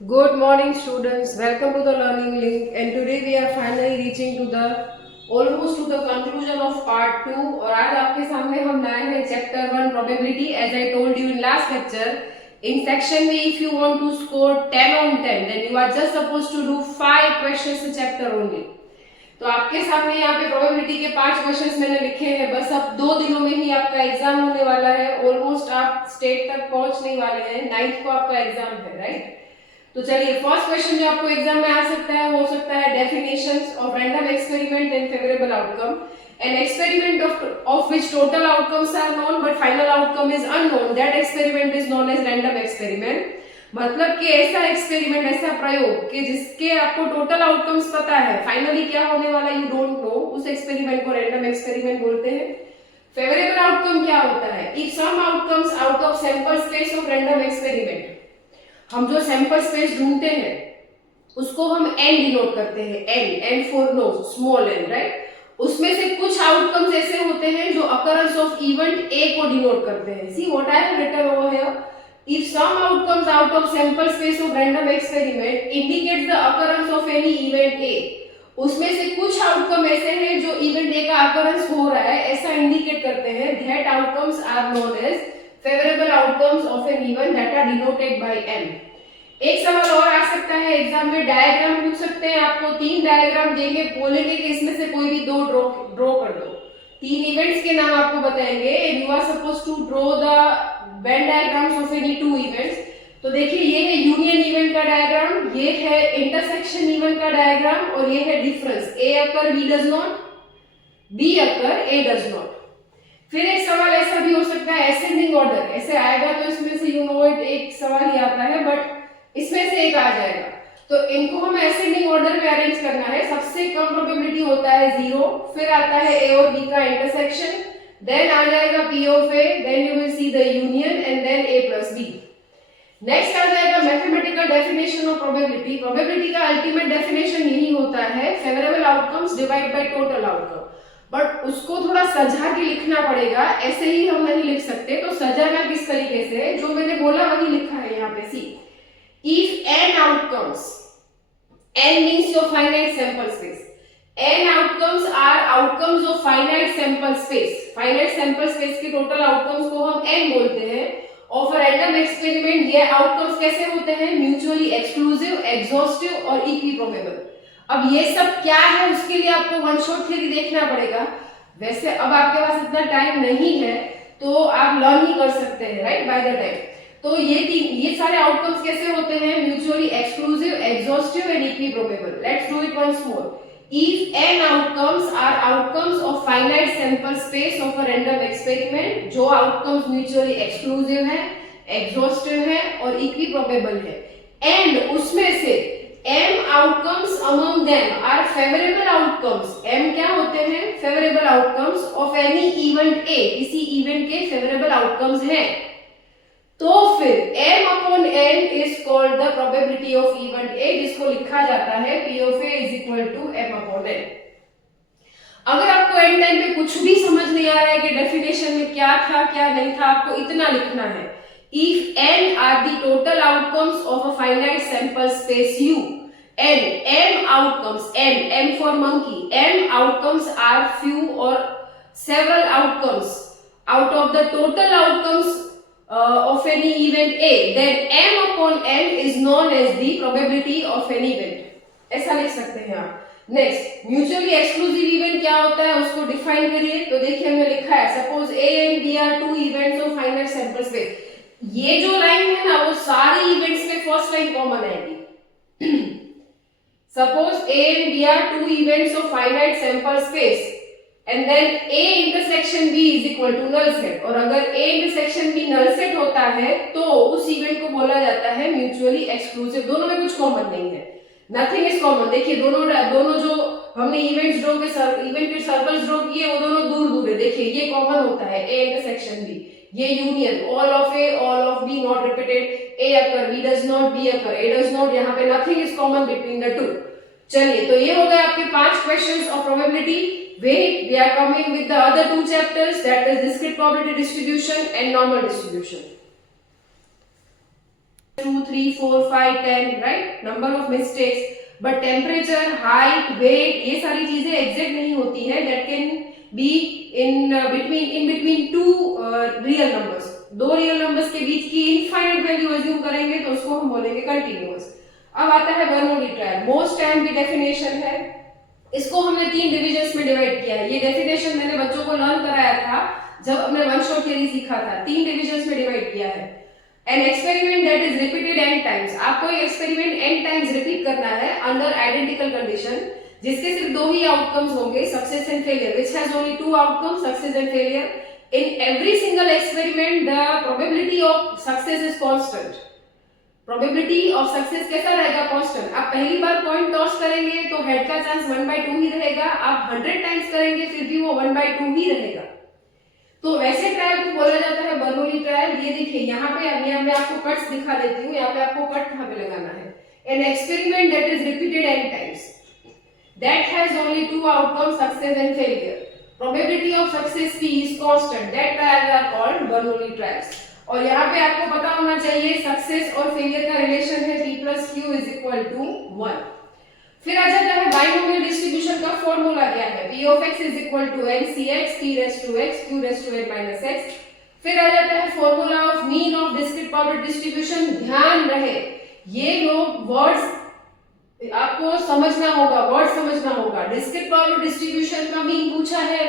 Good morning, students. Welcome to the Learning Link. And today we are finally reaching to the almost to the conclusion of part 2. और आज आपके सामने हम लाए हैं chapter 1 probability. As I told you in last lecture, in section B, if you want to score 10 on 10, then you are just supposed to do 5 questions in chapter only. तो आपके सामने यहाँ पे प्रोबेबिलिटी के 5 क्वेश्चंस मैंने लिखे हैं. बस अब 2 दिनों में ही आपका एग्जाम होने वाला है. ऑलमोस्ट आप स्टेट तक पहुंचने वाले हैं. 9th को आपका एग्जाम है, राइट? तो चलिए, फर्स्ट क्वेश्चन जो आपको एग्जाम में आ सकता है वो हो सकता है definitions of random experiment and favourable outcome. An experiment of which total outcomes are known but final outcome is unknown, that experiment is known as random experiment. मतलब कि ऐसा एक्सपेरिमेंट, ऐसा प्रयोग कि जिसके आपको टोटल आउटकम्स पता है, फाइनली क्या होने वाला यू डोंट नो, उस एक्सपेरिमेंट को रैंडम एक्सपेरिमेंट बोलते हैं. फेवरेबल आउटकम क्या होता है? If some outcomes out of sample space of random experiment, हम जो सैंपल स्पेस ढूंढते हैं उसको हम n डिनोट करते हैं. n for no, small n, right? उसमें से कुछ आउटकम्स ऐसे होते हैं जो अकरेंस ऑफ इवेंट a को डिनोट करते हैं. See what I have written over here. If some outcomes out of sample space of random experiment indicates the occurrence of any event A, उसमें से कुछ आउटकम ऐसे हैं जो इवेंट A का अकरेंस हो रहा है ऐसा इंडिकेट करते हैं. That outcomes are known as favorable outcomes of an event that are denoted by n. एक सवाल और आ सकता है एग्जाम में, डायग्राम पूछ सकते हैं आपको. 3 डायग्राम देंगे, बोलेंगे कि इसमें से कोई भी 2 ड्रॉ कर दो. 3 इवेंट्स के नाम आपको बताएंगे and you are suppose to draw the Venn diagrams of any 2 events. तो देखिए, ये है यूनियन इवेंट का डायग्राम, ये है इंटरसेक्शन इवेंट का डायग्राम और ये है difference. A occur B does not, B occur A does not. फिर एक सवाल ऐसा भी हो सकता है असेंडिंग ऑर्डर. ऐसे आएगा तो इसमें से यू नो इट एक सवाल ही आता है, बट इसमें से एक आ जाएगा. तो इनको हमें असेंडिंग ऑर्डर में अरेंज करना है. सबसे कम प्रोबेबिलिटी होता है 0, फिर आता है ए और बी का इंटरसेक्शन, देन आ जाएगा P of A, then you will see the union and then A plus B. Next आ जाएगा mathematical definition of probability. Probability का अल्टीमेट डेफिनेशन यही होता है favourable outcomes divide by total outcome. But उसको थोड़ा सजा के लिखना पड़ेगा, ऐसे ही हम नहीं लिख सकते. तो सजाना किस तरीके से, जो मैंने बोला वही लिखा है यहाँ पे. सी, if n outcomes, n means your finite sample space, n outcomes are outcomes of finite sample space. finite sample space के total outcomes को हम n बोलते हैं. of a random experiment ये outcomes कैसे होते हैं? mutually exclusive, exhaustive और equiprobable. अब ये सब क्या है उसके लिए आपको वन शॉट थ्योरी देखना पड़ेगा. वैसे अब आपके पास इतना टाइम नहीं है तो आप लर्न ही कर सकते हैं, राइट, बाय द टाइम. तो ये सारे आउटकम्स कैसे होते हैं? Mutually exclusive, exhaustive and equiprobable. Let's do it once more. If n outcomes are outcomes of finite sample space of a random experiment, जो outcomes mutually exclusive है, exhaustive है और equiprobable है, and उसमें से m outcomes among them are favorable outcomes. m क्या होते हैं? favorable outcomes of any event A, किसी event के favorable outcomes हैं. तो फिर m upon n is called the probability of event A, जिसको लिखा जाता है P of A is equal to m upon n. अगर आपको एंड टाइम पे कुछ भी समझ नहीं आ रहा है कि डेफिनेशन में क्या था क्या नहीं था, आपको इतना लिखना है. If n are the total outcomes of a finite sample space U, and m outcomes, m for monkey, m outcomes are few or several outcomes out of the total outcomes of any event A, then m upon n is known as the probability of an event. ऐसा लिख सकते हैं आप. Next, mutually exclusive event क्या होता है उसको define करिए. तो देखिए हमने लिखा है suppose A and B are 2 events of finite sample space. ये जो लाइन है ना वो सारे इवेंट्स में फर्स्ट लाइन कॉमन आएगी. Suppose A and B are 2 events of finite sample space and then A intersection B is equal to null set. और अगर A intersection B null set होता है तो उस इवेंट को बोला जाता है म्यूचुअली एक्सक्लूसिव. दोनों में कुछ कॉमन नहीं है, नथिंग इज कॉमन. देखिए दोनों जो हमने इवेंट्स ड्रॉ के इवेंट के सर्कल्स ड्रॉ किए वो दोनों दूर दूर है. देखिए ये कॉमन होता है A intersection B, ये union all of A all of B not repeated. A occur B does not, B occur A does not. यहाँ पे nothing is common between the two. चलिए, तो ये हो गए आपके 5 questions of probability. Wait, we are coming with the other 2 chapters, that is discrete probability distribution and normal distribution. 2, 3, 4, 5, 10, right? Number of mistakes. But temperature, height, weight, ये सारी चीजें exact नहीं होती है. That can be in between two real numbers. दो real numbers के बीच की infinite value assume करेंगे तो उसको हम बोलेंगे कंटिन्यूअस. अब आता है बर्नौली ट्रायल. मोस्ट टाइम की डेफिनेशन है. इसको हमने 3 डिविजन्स में डिवाइड किया है. ये डेफिनेशन मैंने बच्चों को लर्न कराया था जब हमने वन शॉट थ्योरी सीखा था. 3 डिविजन्स में डिवाइड किया है. An experiment that is repeated n times. आपको एक एक्सपेरिमेंट n टाइम्स रिपीट करना है अंडर आइडेंटिकल कंडीशन जिसके सिर्फ दो ही आउटकम्स होंगे, success and failure, which has only 2 outcomes, success and failure. In every single experiment, the probability of success is constant. Probability of success कैसा रहेगा? Constant. आप पहली बार पॉइंट टॉस करेंगे तो हेड का चांस 1/2 ही रहेगा. आप 100 टाइम्स करेंगे फिर भी वो 1/2 ही रहेगा. तो वैसे ट्रायल को बोला जाता है बर्नौली ट्रायल. ये देखिए यहाँ पे मैं आपको कट्स दिखा देती हूँ. यहाँ पे आपको कट कहाँ पे लगाना है. An experiment that is repeated n times, that has only 2 outcomes, success and failure. Probability of success P is constant. That trials are called Bernoulli trials. और यहाँ पे आपको पता होना चाहिए सक्सेस और फेलियर का रिलेशन है P plus Q is equal to 1. फिर आ जाता है बाइनोमियल डिस्ट्रीब्यूशन का फॉर्मूला क्या है. P of x is equal to NCx, P raised to x, Q raised to n minus x. फिर आ जाता है formula of mean of discrete power distribution. ध्यान रहे ये लोग वर्ड्स आपको समझना होगा, वर्ड समझना होगा. डिस्क्रीट पावर डिस्ट्रीब्यूशन का मीन पूछा है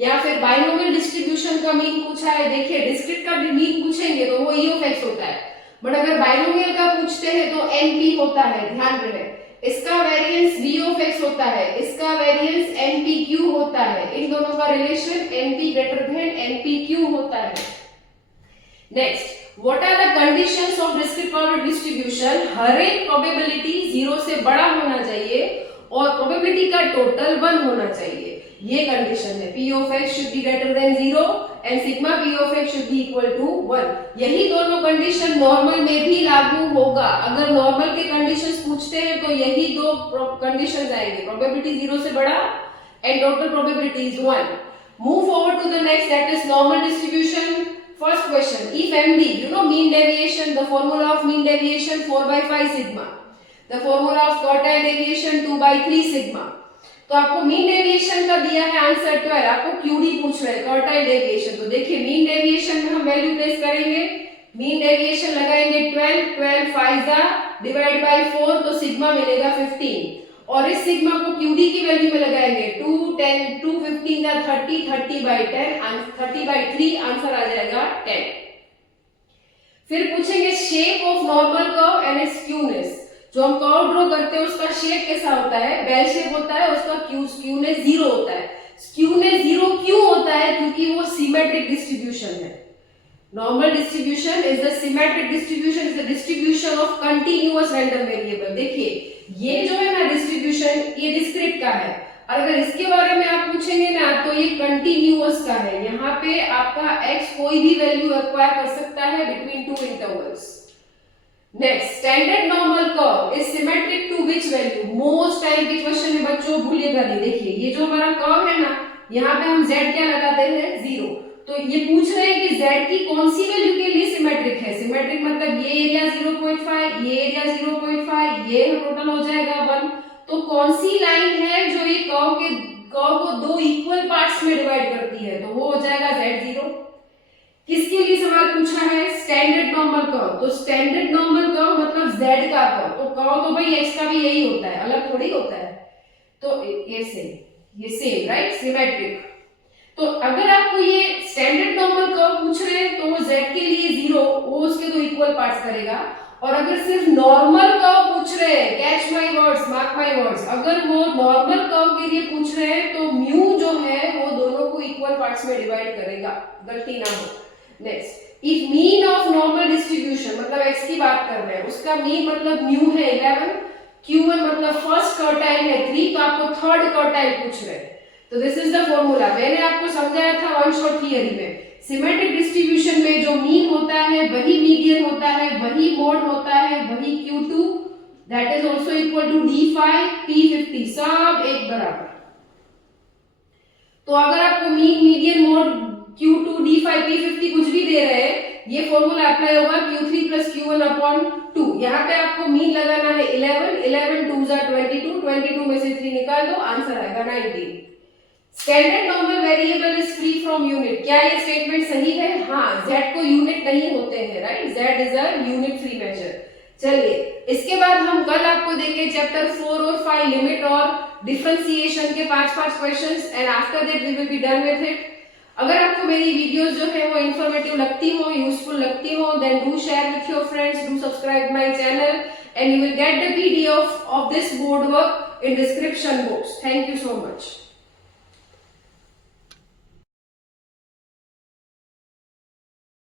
या फिर बाइनोमियल डिस्ट्रीब्यूशन का मीन पूछा है. देखिए डिस्क्रीट का मीन पूछेंगे तो वो ई ऑफ एक्स होता है, बट अगर बाइनोमियल का पूछते हैं तो एनपी होता है. ध्यान रहे इसका वेरिएंस वी ऑफ एक्स होता है, इसका वेरिएंस एनपीक्यू होता है. इन दोनों का रिलेशन एनपी ग्रेटर देन एनपीक्यू होता है. Next, What are the conditions of discrete power distribution? हर एक probability 0 से बड़ा होना चाहिए और probability का total 1 होना चाहिए. ये condition है. P of x should be greater than 0 and sigma P of x should be equal to 1. यही दोनों condition normal में भी लागू होगा. अगर normal के conditions पूछते हैं तो यही दो conditions आएंगे. Probability 0 से बड़ा and total probability is 1. Move forward to the next, that is normal distribution. First question, if MD, you know mean deviation, the formula of mean deviation 4/5 sigma, the formula of quartile deviation 2/3 sigma. तो आपको mean deviation का दिया है answer 12, आपको QD पूछ रहे हैं quartile deviation. तो देखिए mean deviation में हम वैल्यू प्लेस करेंगे. mean deviation लगाएंगे 12, 12 5 डिवाइड बाय 4 तो सिग्मा मिलेगा 15 और इस सिग्मा को QD की वैल्यू में लगाएंगे 2 10 2 15 का 30 30 by 10 30 by 3 आंसर आ जाएगा 10. फिर पूछेंगे shape of normal curve and it's skewness. जो हम कर्व ड्रॉ करते हैं उसका शेप कैसा होता है? बेल शेप होता है. उसका स्क्यूनेस 0 होता है. स्क्यूनेस 0 क्यों होता है? क्योंकि वो सिमेट्रिक डिस्ट्रीब्यूशन है. Normal distribution is the symmetric distribution, is the distribution of continuous random variable. देखिए ये जो है ना डिस्ट्रीब्यूशन ये डिस्क्रीट का है और अगर इसके बारे में आप पूछेंगे ना तो ये कंटिन्यूअस का है. यहाँ पे आपका x कोई भी वैल्यू एक्वायर कर सकता है between 2 intervals. Next, standard normal curve is symmetric to which value? Most time के क्वेश्चन में बच्चों भूलिएगा नहीं. देखिए ये जो हमारा कर्व है ना यहाँ पे हम z क्या लगाते हैं? 0. तो ये पूछ रहे हैं कि z की कौन सी वैल्यू के लिए सिमेट्रिक है. सिमेट्रिक मतलब ये एरिया 0.5, ये एरिया 0.5, ये टोटल हो जाएगा 1. तो कौन सी लाइन है जो ये कर्व को दो इक्वल पार्ट्स में डिवाइड करती है? तो वो हो जाएगा z0. किसके लिए सवाल पूछा है? Standard normal curve. तो स्टैंडर्ड नॉर्मल कर्व मतलब z का कर्व. तो कर्व तो भाई x का भी यही होता है, अलग थोड़ी होता है. तो ये सेम राइट, सिमेट्रिक. तो अगर आपको ये स्टैंडर्ड नॉर्मल कर्व पूछ रहे हैं तो वो z के लिए 0 वो उसके दो इक्वल पार्ट्स करेगा. और अगर सिर्फ नॉर्मल कर्व पूछ रहे हैं, catch my words, mark my words, अगर वो नॉर्मल कर्व के लिए पूछ रहे हैं तो म्यू जो है वो दोनों को इक्वल पार्ट्स में डिवाइड करेगा, गलती ना हो. Next, if mean of normal distribution मतलब x की बात कर रहे हैं, उसका मीन मतलब म्यू है 11, q1 मतलब फर्स्ट क्वार्टाइल है 3, तो आपको थर्ड क्वार्टाइल पूछ रहे हैं. तो दिस इज द फॉर्मूला. मैंने आपको समझाया था वन शॉट थियरी में. सिमेट्रिक डिस्ट्रीब्यूशन में जो मीन होता है वही मीडियन होता है, वही मोड होता है, वही Q2 that is also equal to D5 P50 सब एक बराबर. तो अगर आपको mean median mode Q2 D5 P50 कुछ भी दे रहे हैं ये फॉर्मूला अप्लाई होगा Q3 प्लस Q1 अपॉन 2। यहाँ पे आपको मीन लगाना है 11, 11 2 जा 22, 22 में से 3 निकाल दो, आंसर आएगा 19। Standard normal variable is free from unit, क्या ये स्टेटमेंट सही है? हाँ, z को यूनिट नहीं होते हैं, right, z is a unit free measure. चलिए, इसके बाद हम कल आपको देंगे चैप्टर 4 और 5 लिमिट और डिफरेंशिएशन के 5 questions, and after that we will be done with it. अगर आपको मेरी वीडियोस जो है वो इंफॉर्मेटिव लगती हो, यूजफुल लगती हो, then do share with your friends, do subscribe my channel, and you will get the PDF of this board work in description box. Thank you so much.